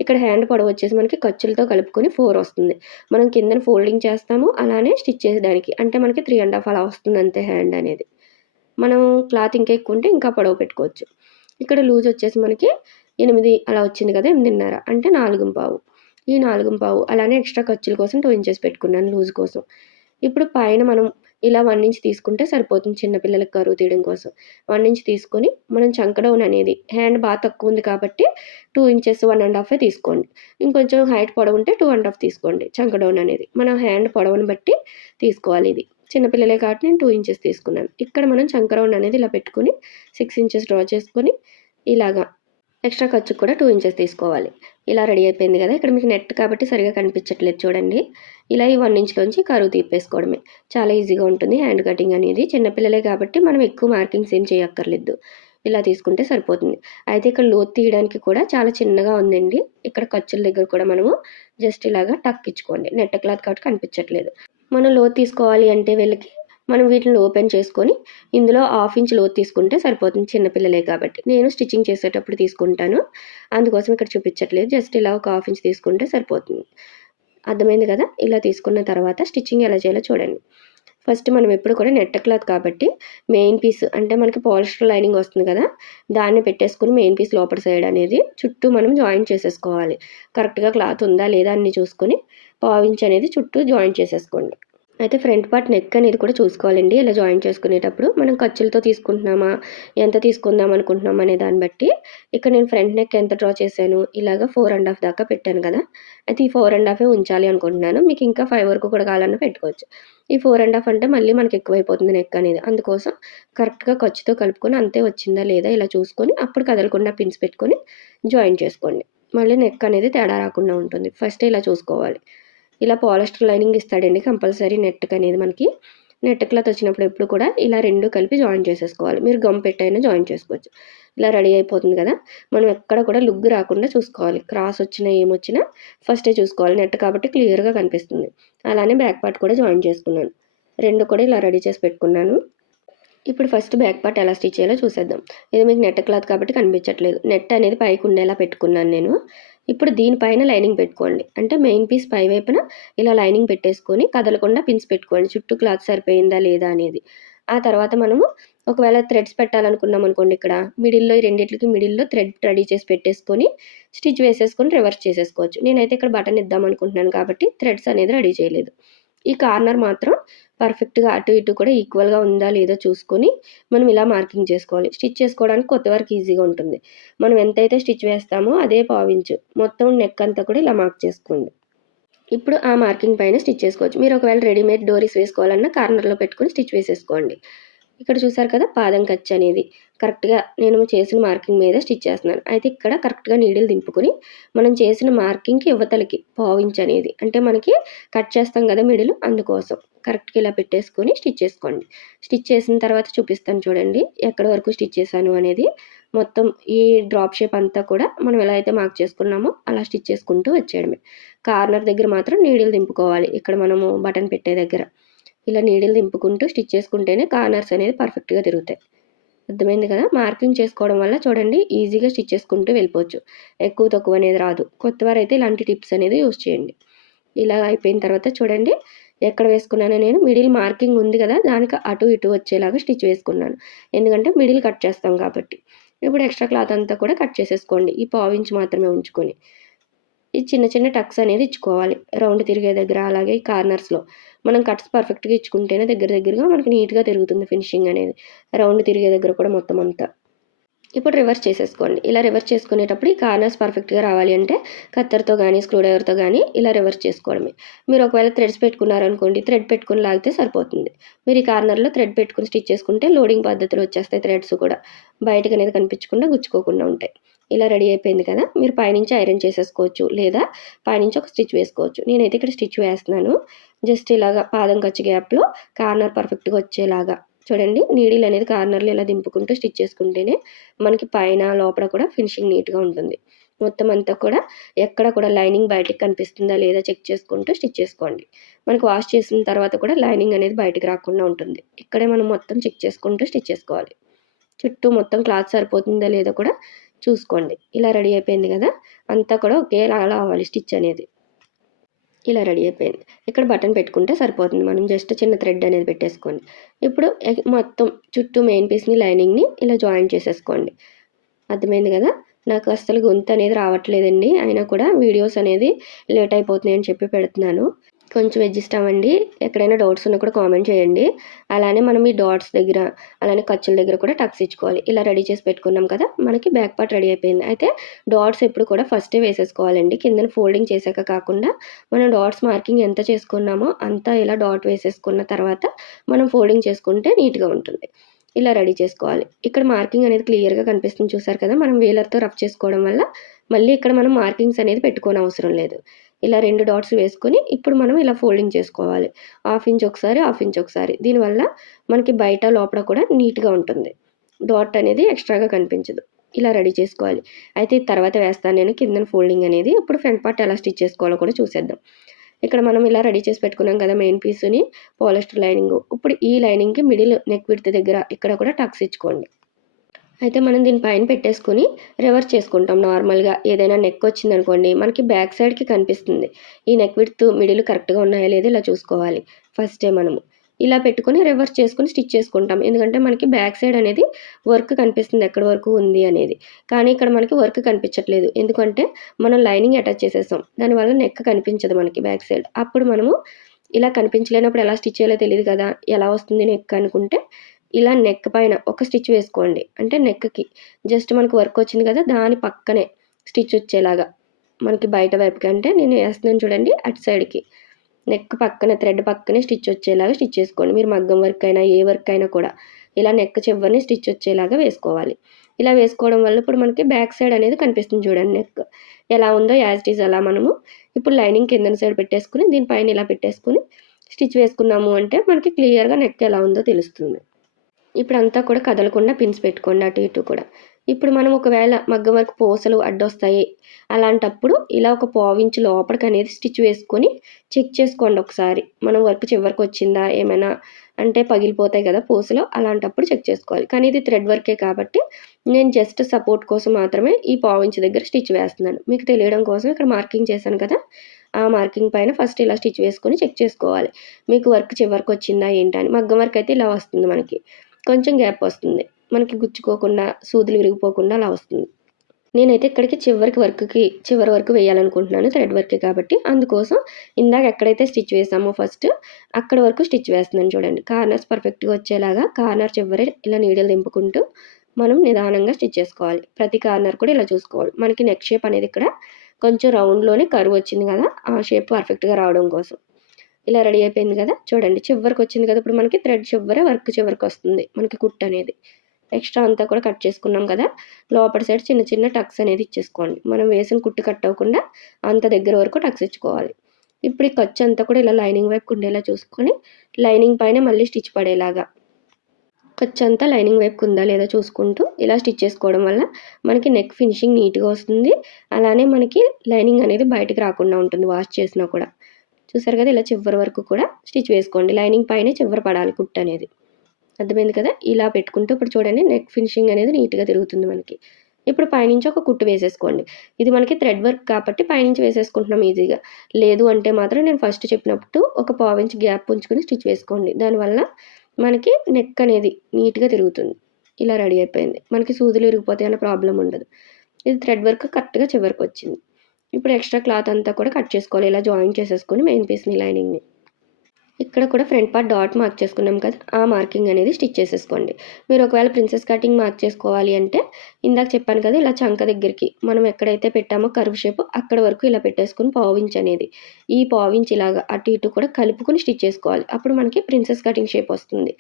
ఇక్కడ హ్యాండ్ పొడవు వచ్చేసి మనకి ఖర్చులతో కలుపుకొని ఫోర్ వస్తుంది. మనం కిందన ఫోల్డింగ్ చేస్తాము అలానే స్టిచ్ చేసేదానికి. అంటే మనకి త్రీ అండ్ హాఫ్ అలా వస్తుంది అంతే హ్యాండ్ అనేది. మనం క్లాత్ ఇంకా ఎక్కువ ఉంటే ఇంకా పొడవు పెట్టుకోవచ్చు. ఇక్కడ లూజ్ వచ్చేసి మనకి ఎనిమిది అలా వచ్చింది కదా ఎనిమిదిన్నర. అంటే నాలుగు పావు. ఈ నాలుగు పావు అలానే ఎక్స్ట్రా ఖర్చుల కోసం టూ ఇంచెస్ పెట్టుకున్నాను లూజ్ కోసం. ఇప్పుడు పైన మనం ఇలా వన్ ఇంచ్ తీసుకుంటే సరిపోతుంది చిన్నపిల్లలకి కరువు తీయడం కోసం. వన్ ఇంచ్ తీసుకొని మనం చంకడౌన్ అనేది హ్యాండ్ బాగా తక్కువ ఉంది కాబట్టి టూ ఇంచెస్ వన్ అండ్ హాఫే తీసుకోండి. ఇంకొంచెం హైట్ పొడవు ఉంటే టూ అండ్ హాఫ్ తీసుకోండి చంకడౌన్ అనేది. మనం హ్యాండ్ పొడవుని బట్టి తీసుకోవాలి ఇది. చిన్నపిల్లలే కాబట్టి నేను టూ ఇంచెస్ తీసుకున్నాను. ఇక్కడ మనం చంకరౌండ్ అనేది ఇలా పెట్టుకొని సిక్స్ ఇంచెస్ డ్రా చేసుకొని ఇలాగా ఎక్స్ట్రా ఖర్చు కూడా టూ ఇంచెస్ తీసుకోవాలి. ఇలా రెడీ అయిపోయింది కదా ఇక్కడ మీకు నెట్ కాబట్టి సరిగా కనిపించట్లేదు చూడండి. ఇలా ఈ వన్ ఇంచ్లోంచి కరువు తీపేసుకోవడమే. చాలా ఈజీగా ఉంటుంది హ్యాండ్ కటింగ్ అనేది. చిన్నపిల్లలే కాబట్టి మనం ఎక్కువ మార్కింగ్స్ ఏం చేయక్కర్లేదు. ఇలా తీసుకుంటే సరిపోతుంది. అయితే ఇక్కడ లోతు తీయడానికి కూడా చాలా చిన్నగా ఉందండి. ఇక్కడ ఖర్చుల దగ్గర కూడా మనము జస్ట్ ఇలాగా టక్ ఇచ్చుకోండి. నెట్ క్లాత్ కాబట్టి కనిపించట్లేదు. మనం లోతు తీసుకోవాలి అంటే వీళ్ళకి మనం వీటిని ఓపెన్ చేసుకొని ఇందులో హాఫ్ ఇంచ్ లోతు తీసుకుంటే సరిపోతుంది. చిన్నపిల్లలే కాబట్టి. నేను స్టిచ్చింగ్ చేసేటప్పుడు తీసుకుంటాను. అందుకోసం ఇక్కడ చూపించట్లేదు. జస్ట్ ఇలా ఒక హాఫ్ ఇంచ్ తీసుకుంటే సరిపోతుంది. అర్థమైంది కదా? ఇలా తీసుకున్న తర్వాత స్టిచ్చింగ్ ఎలా చేయాలో చూడండి. ఫస్ట్ మనం ఎప్పుడు కూడా నెట్ క్లాత్ కాబట్టి మెయిన్ పీస్ అంటే మనకి పాలిస్టర్ లైనింగ్ వస్తుంది కదా? దాన్ని పెట్టేసుకుని మెయిన్ పీస్ లోపల సైడ్ అనేది చుట్టూ మనం జాయింట్ చేసేసుకోవాలి. కరెక్ట్గా క్లాత్ ఉందా లేదా అన్ని చూసుకొని పావించి అనేది చుట్టూ జాయింట్ చేసేసుకోండి. అయితే ఫ్రంట్ పార్ట్ నెక్ అనేది కూడా చూసుకోవాలండి. ఇలా జాయిన్ చేసుకునేటప్పుడు మనం ఖర్చులతో తీసుకుంటున్నామా? ఎంత తీసుకుందాం అనుకుంటున్నాం అనే దాన్ని బట్టి ఇక్కడ నేను ఫ్రంట్ నెక్ ఎంత డ్రా చేశాను? ఇలాగ ఫోర్ అండ్ హాఫ్ దాకా పెట్టాను కదా. అయితే ఈ ఫోర్ అండ్ హాఫే ఉంచాలి అనుకుంటున్నాను. మీకు ఇంకా ఫైవ్ వరకు కూడా కావాలన్నా పెట్టుకోవచ్చు. ఈ ఫోర్ అండ్ హాఫ్ అంటే మళ్ళీ మనకి ఎక్కువైపోతుంది నెక్ అనేది. అందుకోసం కరెక్ట్గా ఖర్చుతో కలుపుకొని అంతే వచ్చిందా లేదా ఇలా చూసుకొని అప్పుడు కదలకుండా పిన్స్ పెట్టుకొని జాయిన్ చేసుకోండి. మళ్ళీ నెక్ అనేది తేడా రాకుండా ఉంటుంది. ఫస్ట్ ఇలా చూసుకోవాలి. ఇలా పాలిస్టర్ లైనింగ్ ఇస్తాడండి కంపల్సరీ నెట్కి అనేది మనకి. నెట్ క్లాత్ వచ్చినప్పుడు ఎప్పుడు కూడా ఇలా రెండు కలిపి జాయిన్ చేసేసుకోవాలి. మీరు గమ్ పెట్టైనా జాయిన్ చేసుకోవచ్చు. ఇలా రెడీ అయిపోతుంది కదా. మనం ఎక్కడ కూడా లుగ్ రాకుండా చూసుకోవాలి. క్రాస్ వచ్చినా ఏమొచ్చినా ఫస్టే చూసుకోవాలి. నెట్ కాబట్టి క్లియర్గా కనిపిస్తుంది. అలానే బ్యాక్ పార్ట్ కూడా జాయిన్ చేసుకున్నాను. రెండు కూడా ఇలా రెడీ చేసి పెట్టుకున్నాను. ఇప్పుడు ఫస్ట్ బ్యాక్ పార్ట్ ఎలా స్టిచ్ చేయాలో చూసేద్దాం. ఇది మీకు నెట్ క్లాత్ కాబట్టి కనిపించట్లేదు. నెట్ అనేది పైకి ఉండేలా పెట్టుకున్నాను నేను. ఇప్పుడు దీనిపైన లైనింగ్ పెట్టుకోండి. అంటే మెయిన్ పీస్ పై వైపున ఇలా లైనింగ్ పెట్టేసుకొని కదలకుండా పిన్స్ పెట్టుకోండి. చుట్టూ క్లాత్ సరిపోయిందా లేదా అనేది. ఆ తర్వాత మనము ఒకవేళ థ్రెడ్స్ పెట్టాలనుకున్నాం అనుకోండి ఇక్కడ. మిడిల్లో ఈ రెండింటికి మిడిల్లో థ్రెడ్ రెడీ చేసి పెట్టేసుకొని స్టిచ్ వేసేసుకొని రివర్స్ చేసేసుకోవచ్చు. నేనైతే ఇక్కడ బటన్ ఇద్దాం అనుకుంటున్నాను కాబట్టి థ్రెడ్స్ అనేది రెడీ చేయలేదు. ఈ కార్నర్ మాత్రం పర్ఫెక్ట్గా అటు ఇటు కూడా ఈక్వల్గా ఉందా లేదో చూసుకొని మనం ఇలా మార్కింగ్ చేసుకోవాలి. స్టిచ్ చేసుకోవడానికి కొత్త వరకు ఈజీగా ఉంటుంది. మనం ఎంతైతే స్టిచ్ వేస్తామో అదే పావించు మొత్తం నెక్ అంతా కూడా ఇలా మార్క్ చేసుకోండి. ఇప్పుడు ఆ మార్కింగ్ పైన స్టిచ్ చేసుకోవచ్చు. మీరు ఒకవేళ రెడీమేడ్ డోరీస్ వేసుకోవాలన్నా కార్నర్లో పెట్టుకొని స్టిచ్ వేసేసుకోండి. ఇక్కడ చూసారు కదా పాదం ఖర్చు అనేది. కరెక్ట్గా నేను చేసిన మార్కింగ్ మీద స్టిచ్ చేస్తున్నాను. అయితే ఇక్కడ కరెక్ట్గా నీడిల్ దింపుకొని మనం చేసిన మార్కింగ్కి యువతలకి పావించ్ అనేది. అంటే మనకి కట్ చేస్తాం కదా మిడిల్ అందుకోసం. కరెక్ట్గా ఇలా పెట్టేసుకొని స్టిచ్ చేసుకోండి. స్టిచ్ చేసిన తర్వాత చూపిస్తాను చూడండి. ఎక్కడ వరకు స్టిచ్ చేశాను అనేది. మొత్తం ఈ డ్రాప్ షేప్ అంతా కూడా మనం ఎలా అయితే మార్క్ చేసుకున్నామో అలా స్టిచ్ చేసుకుంటూ వచ్చేయడమే. కార్నర్ దగ్గర మాత్రం నీడిల్ దింపుకోవాలి. ఇక్కడ మనము బటన్ పెట్టే దగ్గర. ఇలా నీడిల్ దింపుకుంటూ స్టిచ్ చేసుకుంటేనే కార్నర్స్ అనేది పర్ఫెక్ట్గా తిరుగుతాయి. అర్థమైంది కదా? మార్కింగ్ చేసుకోవడం వల్ల చూడండి ఈజీగా స్టిచ్ చేసుకుంటూ వెళ్ళిపోవచ్చు. ఎక్కువ తక్కువ అనేది రాదు. కొత్త వారైతే ఇలాంటి టిప్స్ అనేది యూస్ చేయండి. ఇలా అయిపోయిన తర్వాత చూడండి ఎక్కడ వేసుకున్నానో నేను. మిడిల్ మార్కింగ్ ఉంది కదా దానికి అటు ఇటు వచ్చేలాగా స్టిచ్ వేసుకున్నాను. ఎందుకంటే మిడిల్ కట్ చేస్తాం కాబట్టి. ఇప్పుడు ఎక్స్ట్రా క్లాత్ అంతా కూడా కట్ చేసేసుకోండి. ఈ పావు ఇంచ్ మాత్రమే ఉంచుకొని. ఈ చిన్న చిన్న టక్స్ అనేది ఇచ్చుకోవాలి. రౌండ్ తిరిగే దగ్గర అలాగే ఈ కార్నర్స్లో. మనం కట్స్ పర్ఫెక్ట్గా ఇచ్చుకుంటేనే దగ్గర దగ్గరగా మనకి నీట్గా తిరుగుతుంది ఫినిషింగ్ అనేది. రౌండ్ తిరిగే దగ్గర కూడా మొత్తం అంతా. ఇప్పుడు రివర్స్ చేసేసుకోండి. ఇలా రివర్స్ చేసుకునేటప్పుడు ఈ కార్నర్స్ పర్ఫెక్ట్గా రావాలి అంటే కత్తెరతో కానీ స్క్రూడ్రైవర్తో కానీ ఇలా రివర్స్ చేసుకోవడమే. మీరు ఒకవేళ థ్రెడ్స్ పెట్టుకున్నారనుకోండి థ్రెడ్ పెట్టుకుని లాగితే సరిపోతుంది. మీరు ఈ కార్నర్లో థ్రెడ్ పెట్టుకుని స్టిచ్ చేసుకుంటే లోడింగ్ పద్ధతిలో వచ్చేస్తాయి థ్రెడ్స్ కూడా. బయటకు అనేది కనిపించకుండా గుచ్చుకోకుండా ఉంటాయి. ఇలా రెడీ అయిపోయింది కదా మీరు పైనుంచి ఐరన్ చేసేసుకోవచ్చు లేదా పైనుంచి ఒక స్టిచ్ వేసుకోవచ్చు. నేనైతే ఇక్కడ స్టిచ్ వేస్తున్నాను. జస్ట్ ఇలాగా పాదం ఖర్చు గ్యాప్లో కార్నర్ పర్ఫెక్ట్గా వచ్చేలాగా. చూడండి నీడిల్ అనేది కార్నర్లో ఇలా దింపుకుంటూ స్టిచ్ చేసుకుంటేనే మనకి పైన లోపల కూడా ఫినిషింగ్ నీట్గా ఉంటుంది. మొత్తం అంతా కూడా ఎక్కడ కూడా లైనింగ్ బయటికి కనిపిస్తుందా లేదా చెక్ చేసుకుంటూ స్టిచ్ చేసుకోండి. మనకు వాష్ చేసిన తర్వాత కూడా లైనింగ్ అనేది బయటకు రాకుండా ఉంటుంది. ఇక్కడే మనం మొత్తం చెక్ చేసుకుంటూ స్టిచ్ చేసుకోవాలి. చుట్టూ మొత్తం క్లాత్ సరిపోతుందా లేదా కూడా చూసుకోండి. ఇలా రెడీ అయిపోయింది కదా? అంతా కూడా ఒకేలా అవ్వాలి స్టిచ్ అనేది. ఇలా రెడీ అయిపోయింది. ఇక్కడ బటన్ పెట్టుకుంటే సరిపోతుంది. మనం జస్ట్ చిన్న థ్రెడ్ అనేది పెట్టేసుకోండి. ఇప్పుడు మొత్తం చుట్టూ మెయిన్ పీస్ని లైనింగ్ని ఇలా జాయిన్ చేసేసుకోండి. అర్థమైంది కదా? నాకు అస్సలు గొంతు అనేది రావట్లేదండి. అయినా కూడా వీడియోస్ అనేది లేట్ అయిపోతున్నాయి అని చెప్పి పెడుతున్నాను. కొంచెం అడ్జస్ట్ అవ్వండి. ఎక్కడైనా డౌట్స్ ఉన్నా కూడా కామెంట్ చేయండి. అలానే మనం ఈ డాట్స్ దగ్గర అలానే ఖర్చుల దగ్గర కూడా టక్స్ ఇచ్చుకోవాలి. ఇలా రెడీ చేసి పెట్టుకున్నాం కదా మనకి బ్యాక్ పార్ట్ రెడీ అయిపోయింది. అయితే డాట్స్ ఎప్పుడు కూడా ఫస్టే వేసేసుకోవాలండి. కిందన ఫోల్డింగ్ చేశాక కాకుండా మనం డాట్స్ మార్కింగ్ ఎంత చేసుకున్నామో అంతా ఇలా డాట్ వేసేసుకున్న తర్వాత మనం ఫోల్డింగ్ చేసుకుంటే నీట్గా ఉంటుంది. ఇలా రెడీ చేసుకోవాలి. ఇక్కడ మార్కింగ్ అనేది క్లియర్గా కనిపిస్తుంది చూసారు కదా మనం వేలర్తో రఫ్ చేసుకోవడం వల్ల మళ్ళీ ఇక్కడ మనం మార్కింగ్స్ అనేది పెట్టుకోని అవసరం లేదు. ఇలా రెండు డాట్స్ వేసుకొని ఇప్పుడు మనం ఇలా ఫోల్డింగ్ చేసుకోవాలి. హాఫ్ ఇంచ్ ఒకసారి హాఫ్ ఇంచ్ ఒకసారి. దీనివల్ల మనకి బయట లోపల కూడా నీట్గా ఉంటుంది. డాట్ అనేది ఎక్స్ట్రాగా కనిపించదు. ఇలా రెడీ చేసుకోవాలి. అయితే తర్వాత వేస్తాను నేను. కింద ఫోల్డింగ్ అనేది ఇప్పుడు ఫ్రంట్ పార్ట్ ఎలా స్టిచ్ చేసుకోవాలో కూడా చూసేద్దాం. ఇక్కడ మనం ఇలా రెడీ చేసి పెట్టుకున్నాం కదా మెయిన్ పీస్ని పాలిస్టర్ లైనింగ్. ఇప్పుడు ఈ లైనింగ్కి మిడిల్ నెక్ విడ్త్ దగ్గర ఇక్కడ కూడా టక్స్ ఇచ్చుకోండి. అయితే మనం దీని పైన పెట్టేసుకొని రివర్స్ చేసుకుంటాం నార్మల్గా. ఏదైనా నెక్ వచ్చింది అనుకోండి మనకి బ్యాక్ సైడ్కి కనిపిస్తుంది. ఈ నెక్ విడ్త్ మిడిల్ కరెక్ట్గా ఉన్నాయా లేదా ఇలా చూసుకోవాలి. ఫస్టే మనము. ఇలా పెట్టుకొని రివర్స్ చేసుకొని స్టిచ్ చేసుకుంటాం. ఎందుకంటే మనకి బ్యాక్ సైడ్ అనేది వర్క్ కనిపిస్తుంది ఎక్కడి వరకు ఉంది అనేది. కానీ ఇక్కడ మనకి వర్క్ కనిపించట్లేదు. ఎందుకంటే మనం లైనింగ్ అటాచ్ చేసేసాం. దానివల్ల నెక్ కనిపించదు మనకి బ్యాక్ సైడ్ అప్పుడు మనము ఇలా కనిపించలేనప్పుడు ఎలా స్టిచ్ చేయాలో తెలియదు కదా. ఎలా వస్తుంది నెక్ అనుకుంటే ఇలా నెక్ పైన ఒక స్టిచ్ వేసుకోండి. అంటే నెక్కి జస్ట్ మనకు వర్క్ వచ్చింది కదా దాని పక్కనే స్టిచ్ వచ్చేలాగా. మనకి బయట వైపుకి అంటే నేను వేస్తున్నాను చూడండి అటు సైడ్కి నెక్ పక్కన థ్రెడ్ పక్కనే స్టిచ్ వచ్చేలాగా స్టిచ్ చేసుకోండి. మీరు మగ్గం వర్క్ అయినా ఏ వర్క్ అయినా కూడా ఇలా నెక్ చివరిని స్టిచ్ వచ్చేలాగా వేసుకోవాలి. ఇలా వేసుకోవడం వల్ల ఇప్పుడు మనకి బ్యాక్ సైడ్ అనేది కనిపిస్తుంది చూడండి నెక్ ఎలా ఉందో యాజ్ ఇట్ ఈజ్ అలా మనము ఇప్పుడు లైనింగ్ కింద సైడ్ పెట్టేసుకుని దీనిపైన ఇలా పెట్టేసుకుని స్టిచ్ వేసుకున్నాము అంటే మనకి క్లియర్గా నెక్ ఎలా ఉందో తెలుస్తుంది. ఇప్పుడు అంతా కూడా కదలకుండా పిన్స్ పెట్టుకోండి అటు ఇటు కూడా. ఇప్పుడు మనం ఒకవేళ మగ్గం వరకు పూసలు అడ్డొస్తాయి అలాంటప్పుడు ఇలా ఒక పావించి లోపలికి అనేది స్టిచ్ వేసుకొని చెక్ చేసుకోండి ఒకసారి. మనం వర్క్ చివరికి వచ్చిందా ఏమైనా అంటే పగిలిపోతాయి కదా పూసలు అలాంటప్పుడు చెక్ చేసుకోవాలి. కానీ ఇది థ్రెడ్ వర్కే కాబట్టి నేను జస్ట్ సపోర్ట్ కోసం మాత్రమే ఈ పావించి దగ్గర స్టిచ్ వేస్తున్నాను. మీకు తెలియడం కోసం ఇక్కడ మార్కింగ్ చేశాను కదా ఆ మార్కింగ్ పైన ఫస్ట్ ఇలా స్టిచ్ వేసుకొని చెక్ చేసుకోవాలి. మీకు వర్క్ చివరికి వచ్చిందా ఏంటని మగ్గం వర్క్ అయితే ఇలా వస్తుంది మనకి. కొంచెం గ్యాప్ వస్తుంది. మనకి గుచ్చుకోకుండా సూదులు విరిగిపోకుండా అలా వస్తుంది. నేనైతే ఇక్కడికి చివరికి వర్క్కి చివరి వరకు వేయాలనుకుంటున్నాను థ్రెడ్ వర్క్ కాబట్టి. అందుకోసం ఇందాక ఎక్కడైతే స్టిచ్ వేసామో ఫస్ట్ అక్కడ వరకు స్టిచ్ వేస్తున్నాను చూడండి. కార్నర్స్ పర్ఫెక్ట్గా వచ్చేలాగా కార్నర్ చివరి ఇలా నీడలు దింపుకుంటూ మనం నిదానంగా స్టిచ్ చేసుకోవాలి. ప్రతి కార్నర్ కూడా ఇలా చూసుకోవాలి. మనకి నెక్ షేప్ అనేది ఇక్కడ కొంచెం రౌండ్లోనే కరువు వచ్చింది కదా ఆ షేప్ పర్ఫెక్ట్గా రావడం కోసం. ఇలా రెడీ అయిపోయింది కదా? చూడండి చివరికి వచ్చింది కదా? ఇప్పుడు మనకి థ్రెడ్ చివరి వర్క్ చివరికి వస్తుంది మనకి కుట్ అనేది. ఎక్స్ట్రా అంతా కూడా కట్ చేసుకున్నాం కదా? లోపల సైడ్ చిన్న చిన్న టక్స్ అనేది ఇచ్చేసుకోండి. మనం వేసిన కుట్టు కట్ అవ్వకుండా అంత దగ్గర వరకు టక్స్ ఇచ్చుకోవాలి. ఇప్పుడు ఈ ఖర్చు అంతా కూడా ఇలా లైనింగ్ వైపు ఉండేలా చూసుకొని లైనింగ్ పైన మళ్ళీ స్టిచ్ పడేలాగా. ఖర్చు అంతా లైనింగ్ వైపు ఉందా లేదా చూసుకుంటూ ఇలా స్టిచ్ చేసుకోవడం వల్ల మనకి నెక్ ఫినిషింగ్ నీట్గా వస్తుంది. అలానే మనకి లైనింగ్ అనేది బయటకు రాకుండా ఉంటుంది వాష్ చేసినా కూడా. చూసారు కదా ఇలా చివరి వరకు కూడా స్టిచ్ వేసుకోండి. లైనింగ్ పైనే చివరి పడాలి కుట్ అనేది. అర్థమైంది కదా? ఇలా పెట్టుకుంటూ ఇప్పుడు చూడండి నెక్ ఫినిషింగ్ అనేది నీట్గా తిరుగుతుంది మనకి. ఇప్పుడు పైనుంచి ఒక కుట్టు వేసేసుకోండి. ఇది మనకి థ్రెడ్ వర్క్ కాబట్టి పైనుంచి వేసేసుకుంటున్నాం ఈజీగా. లేదు అంటే మాత్రం నేను ఫస్ట్ చెప్పినప్పుడు ఒక పావించి గ్యాప్ ఉంచుకొని స్టిచ్ వేసుకోండి. దానివల్ల మనకి నెక్ అనేది నీట్గా తిరుగుతుంది. ఇలా రెడీ అయిపోయింది. మనకి సూదులు విరిగిపోతాయి అన్న ప్రాబ్లం ఉండదు. ఇది థ్రెడ్ వర్క్ కరెక్ట్గా చివరికి వచ్చింది. ఇప్పుడు ఎక్స్ట్రా క్లాత్ అంతా కూడా కట్ చేసుకోవాలి. ఇలా జాయిన్ చేసేసుకొని మెయిన్ పీస్ని లైనింగ్ని ఇక్కడ కూడా ఫ్రంట్ పార్ట్ డాట్ మార్క్ చేసుకున్నాం కదా ఆ మార్కింగ్ అనేది స్టిచ్ చేసేసుకోండి. మీరు ఒకవేళ ప్రిన్సెస్ కటింగ్ మార్క్ చేసుకోవాలి అంటే ఇందాక చెప్పాను కదా ఇలా చంక దగ్గరికి మనం ఎక్కడైతే పెట్టామో కర్వ్ షేప్ అక్కడ వరకు ఇలా పెట్టేసుకుని పావించ్ అనేది. ఈ పావించ్ ఇలాగా అటు ఇటు కూడా కలుపుకొని స్టిచ్ చేసుకోవాలి. అప్పుడు మనకి ప్రిన్సెస్ కటింగ్ షేప్ వస్తుంది.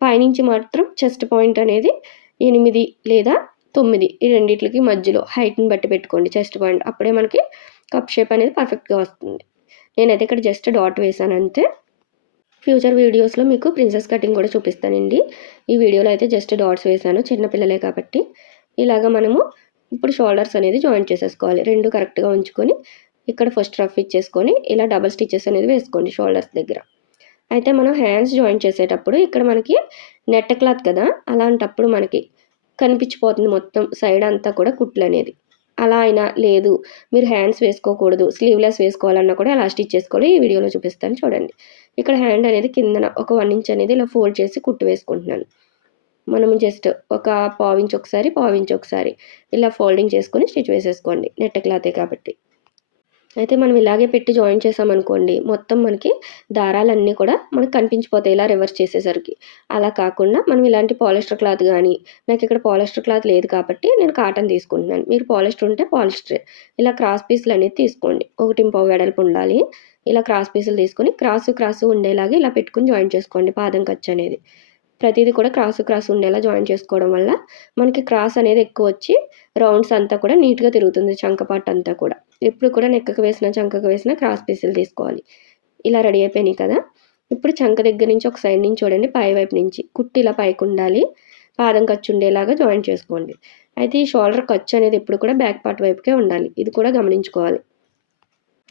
పైనుంచి మాత్రం చెస్ట్ పాయింట్ అనేది ఎనిమిది లేదా తొమ్మిది. ఈ రెండింటికి మధ్యలో హైట్ని బట్టి పెట్టుకోండి. చెస్ట్ పాయింట్ అప్పుడే మనకి కప్ షేప్ అనేది పర్ఫెక్ట్గా వస్తుంది. నేనైతే ఇక్కడ జస్ట్ డాట్ వేసాను అంతే. ఫ్యూచర్ వీడియోస్లో మీకు ప్రిన్సెస్ కటింగ్ కూడా చూపిస్తానండి. ఈ వీడియోలో అయితే జస్ట్ డాట్స్ వేసాను. చిన్నపిల్లలే కాబట్టి. ఇలాగ మనము ఇప్పుడు షోల్డర్స్ అనేది జాయిన్ చేసేసుకోవాలి. రెండు కరెక్ట్గా ఉంచుకొని ఇక్కడ ఫస్ట్ రఫ్ ఇచ్చేసుకొని ఇలా డబల్ స్టిచెస్ అనేది వేసుకోండి షోల్డర్స్ దగ్గర. అయితే మనం హ్యాండ్స్ జాయిన్ చేసేటప్పుడు ఇక్కడ మనకి నెట్ క్లాత్ కదా? అలాంటప్పుడు మనకి కనిపించిపోతుంది మొత్తం సైడ్ అంతా కూడా కుట్లు అనేది. అలా అయినా లేదు మీరు హ్యాండ్స్ వేసుకోకూడదు స్లీవ్లెస్ వేసుకోవాలన్నా కూడా అలా స్టిచ్ చేసుకోవాలి ఈ వీడియోలో చూపిస్తాను చూడండి. ఇక్కడ హ్యాండ్ అనేది కిందన ఒక వన్ ఇంచ్ అనేది ఇలా ఫోల్డ్ చేసి కుట్టు వేసుకుంటున్నాను. మనము జస్ట్ ఒక పావించి ఒకసారి పావించి ఒకసారి ఇలా ఫోల్డింగ్ చేసుకొని స్టిచ్ వేసేసుకోండి నెట్ క్లాతే కాబట్టి. అయితే మనం ఇలాగే పెట్టి జాయిన్ చేసామనుకోండి మొత్తం మనకి దారాలన్నీ కూడా మనకు కనిపించిపోతాయి ఇలా రివర్స్ చేసేసరికి. అలా కాకుండా మనం ఇలాంటి పాలిస్టర్ క్లాత్ కానీ నాకు ఇక్కడ పాలిస్టర్ క్లాత్ లేదు కాబట్టి నేను కాటన్ తీసుకుంటున్నాను. మీరు పాలిస్టర్ ఉంటే పాలిస్టర్. ఇలా క్రాస్ పీసులు అనేది తీసుకోండి. ఒకటి పావు వెడల్పు ఉండాలి. ఇలా క్రాస్ పీసులు తీసుకొని క్రాసు క్రాసు ఉండేలాగా ఇలా పెట్టుకుని జాయిన్ చేసుకోండి పాదం ఖర్చు అనేది. ప్రతిదీ కూడా క్రాస్ క్రాస్ ఉండేలా జాయిన్ చేసుకోవడం వల్ల మనకి క్రాస్ అనేది ఎక్కువ వచ్చి రౌండ్స్ అంతా కూడా నీట్గా తిరుగుతుంది చంకపాటు అంతా కూడా. ఎప్పుడు కూడా నెక్కకు వేసిన చంకకు వేసిన క్రాస్ పీసులు తీసుకోవాలి. ఇలా రెడీ అయిపోయినాయి కదా. ఇప్పుడు చంక దగ్గర నుంచి ఒక సైడ్ నుంచి చూడండి పై వైపు నుంచి. కుట్టి ఇలా పైకి ఉండాలి. పాదం ఖర్చు ఉండేలాగా జాయిన్ చేసుకోండి. అయితే ఈ షోల్డర్ ఖర్చు అనేది ఎప్పుడు కూడా బ్యాక్ పార్ట్ వైపుకే ఉండాలి. ఇది కూడా గమనించుకోవాలి.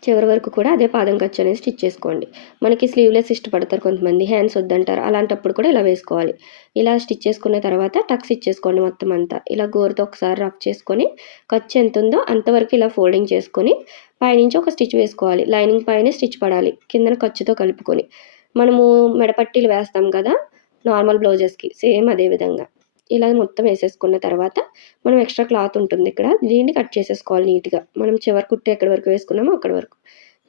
చివరి వరకు కూడా అదే పాదం ఖర్చు అనేది స్టిచ్ చేసుకోండి. మనకి స్లీవ్లెస్ ఇష్టపడతారు కొంతమంది హ్యాండ్స్ వద్దంటారు. అలాంటప్పుడు కూడా ఇలా వేసుకోవాలి. ఇలా స్టిచ్ చేసుకున్న తర్వాత టక్స్ ఇచ్చేసుకోండి మొత్తం అంతా. ఇలా గోరుతో ఒకసారి రఫ్ చేసుకొని ఖర్చు ఎంత ఉందో అంతవరకు ఇలా ఫోల్డింగ్ చేసుకొని పైనుంచి ఒక స్టిచ్ వేసుకోవాలి. లైనింగ్ పైన స్టిచ్ పడాలి కిందన ఖర్చుతో కలుపుకొని. మనము మెడపట్టీలు వేస్తాం కదా నార్మల్ బ్లౌజెస్కి సేమ్ అదే విధంగా. ఇలా మొత్తం వేసేసుకున్న తర్వాత మనం ఎక్స్ట్రా క్లాత్ ఉంటుంది ఇక్కడ. దీన్ని కట్ చేసేసుకోవాలి నీట్గా. మనం చివరి కుట్టి ఎక్కడి వరకు వేసుకున్నామో అక్కడి వరకు.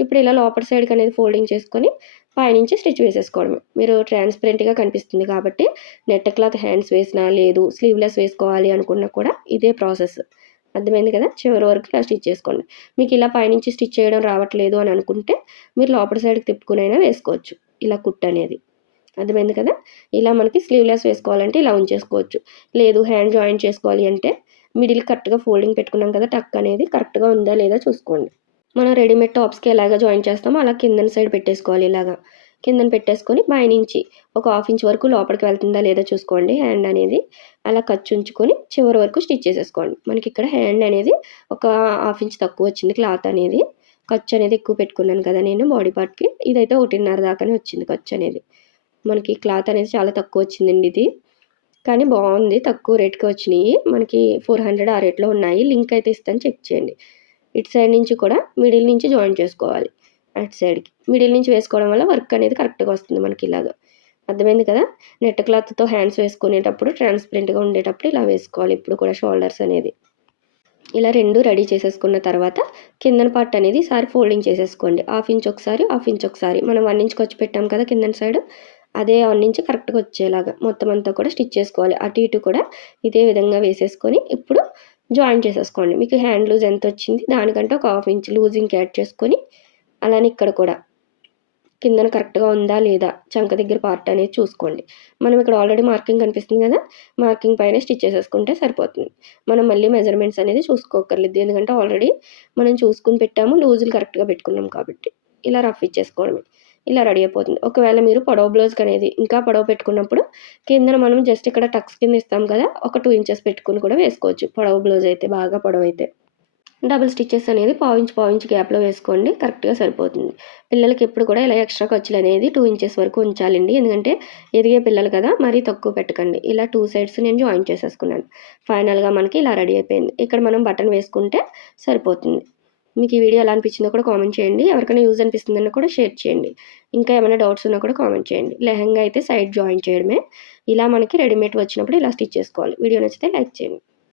ఇప్పుడు ఇలా లోపల సైడ్కి అనేది ఫోల్డింగ్ చేసుకొని పైనుంచి స్టిచ్ వేసేసుకోవడమే. మీరు ట్రాన్స్పరెంట్గా కనిపిస్తుంది కాబట్టి నెట్ క్లాత్ హ్యాండ్స్ వేసినా లేదు స్లీవ్లెస్ వేసుకోవాలి అనుకున్నా కూడా ఇదే ప్రాసెస్ అర్థమైంది కదా? చివరి వరకు ఇలా స్టిచ్ చేసుకోండి. మీకు ఇలా పైనుంచి స్టిచ్ చేయడం రావట్లేదు అని అనుకుంటే మీరు లోపల సైడ్కి తిప్పుకునైనా వేసుకోవచ్చు. ఇలా కుట్ అనేది. అర్థమైంది కదా? ఇలా మనకి స్లీవ్లెస్ వేసుకోవాలంటే ఇలా ఉంచేసుకోవచ్చు. లేదు హ్యాండ్ జాయిన్ చేసుకోవాలి అంటే మిడిల్ కరెక్ట్గా ఫోల్డింగ్ పెట్టుకున్నాం కదా టక్ అనేది కరెక్ట్గా ఉందా లేదా చూసుకోండి. మనం రెడీమేడ్ టాప్స్కి ఎలాగ జాయిన్ చేస్తామో అలా కిందన సైడ్ పెట్టేసుకోవాలి ఇలాగా. కిందన పెట్టేసుకొని పైనుంచి ఒక హాఫ్ ఇంచ్ వరకు లోపలికి వెళ్తుందా లేదా చూసుకోండి. హ్యాండ్ అనేది అలా ఖర్చు ఉంచుకొని చివరి వరకు స్టిచ్ చేసేసుకోండి. మనకి ఇక్కడ హ్యాండ్ అనేది ఒక హాఫ్ ఇంచ్ తక్కువ వచ్చింది క్లాత్ అనేది. ఖర్చు అనేది ఎక్కువ పెట్టుకున్నాను కదా నేను బాడీ పార్ట్కి ఇదైతే ఒకటిన్నర దాకానే వచ్చింది ఖర్చు అనేది. మనకి క్లాత్ అనేది చాలా తక్కువ వచ్చిందండి ఇది. కానీ బాగుంది తక్కువ రేట్కి వచ్చినాయి. మనకి ఫోర్ హండ్రెడ్ ఆ రేట్లో ఉన్నాయి. లింక్ అయితే ఇస్తాను చెక్ చేయండి. ఇటు సైడ్ నుంచి కూడా మిడిల్ నుంచి జాయిన్ చేసుకోవాలి. అటు సైడ్కి. మిడిల్ నుంచి వేసుకోవడం వల్ల వర్క్ అనేది కరెక్ట్గా వస్తుంది మనకి ఇలాగ. అర్థమైంది కదా? నెట్ క్లాత్తో హ్యాండ్స్ వేసుకునేటప్పుడు ట్రాన్స్పరెంట్గా ఉండేటప్పుడు ఇలా వేసుకోవాలి. ఇప్పుడు కూడా షోల్డర్స్ అనేది. ఇలా రెండు రెడీ చేసేసుకున్న తర్వాత కిందన పార్ట్ అనేది ఈసారి ఫోల్డింగ్ చేసేసుకోండి. హాఫ్ ఇంచ్ ఒకసారి హాఫ్ ఇంచ్ ఒకసారి. మనం వన్ ఇంచ్కి వచ్చి పెట్టాం కదా కిందన సైడ్? అదే ఆన్ నుంచి కరెక్ట్గా వచ్చేలాగా మొత్తం అంతా కూడా స్టిచ్ చేసుకోవాలి. అటు ఇటు కూడా ఇదే విధంగా వేసేసుకొని ఇప్పుడు జాయిన్ చేసేసుకోండి. మీకు హ్యాండ్ లూజ్ ఎంత వచ్చింది దానికంటే ఒక హాఫ్ ఇంచ్ లూజింగ్ యాడ్ చేసుకొని అలానే ఇక్కడ కూడా కిందన కరెక్ట్గా ఉందా లేదా చంక దగ్గర పార్ట్ అనేది చూసుకోండి. మనం ఇక్కడ ఆల్రెడీ మార్కింగ్ కనిపిస్తుంది కదా మార్కింగ్ పైన స్టిచ్ చేసేసుకుంటే సరిపోతుంది. మనం మళ్ళీ మెజర్మెంట్స్ అనేది చూసుకోకర్లేదు. ఎందుకంటే ఆల్రెడీ మనం చూసుకుని పెట్టాము లూజులు కరెక్ట్గా పెట్టుకున్నాం కాబట్టి. ఇలా రఫ్ ఇచ్చేసుకోవడమే. ఇలా రెడీ అయిపోతుంది. ఒకవేళ మీరు పొడవు బ్లౌజ్ అనేది ఇంకా పొడవు పెట్టుకున్నప్పుడు కిందన మనం జస్ట్ ఇక్కడ టక్స్ కింద ఇస్తాం కదా ఒక టూ ఇంచెస్ పెట్టుకుని కూడా వేసుకోవచ్చు. పొడవు బ్లౌజ్ అయితే బాగా పొడవు అయితే. డబుల్ స్టిచ్చెస్ అనేది పావించి పావించి గ్యాప్లో వేసుకోండి కరెక్ట్గా సరిపోతుంది. పిల్లలకి ఎప్పుడు కూడా ఇలా ఎక్స్ట్రా ఖర్చులు అనేది టూ ఇంచెస్ వరకు ఉంచాలండి. ఎందుకంటే ఎదిగే పిల్లలు కదా మరీ తక్కువ పెట్టకండి. ఇలా టూ సైడ్స్ నేను జాయిన్ చేసేసుకున్నాను. ఫైనల్గా మనకి ఇలా రెడీ అయిపోయింది. ఇక్కడ మనం బటన్ వేసుకుంటే సరిపోతుంది. మీకు ఈ వీడియో ఎలా అనిపించిందో కూడా కామెంట్ చేయండి. ఎవరికైనా యూజ్ అనిపిస్తుందన్నా కూడా షేర్ చేయండి. ఇంకా ఏమైనా డౌట్స్ ఉన్నా కూడా కామెంట్ చేయండి. లెహంగా అయితే సైడ్ జాయిన్ చేయడమే. ఇలా మనకి రెడీమేడ్ వచ్చినప్పుడు ఇలా స్టిచ్ చేసుకోవాలి. వీడియో నచ్చితే లైక్ చేయండి.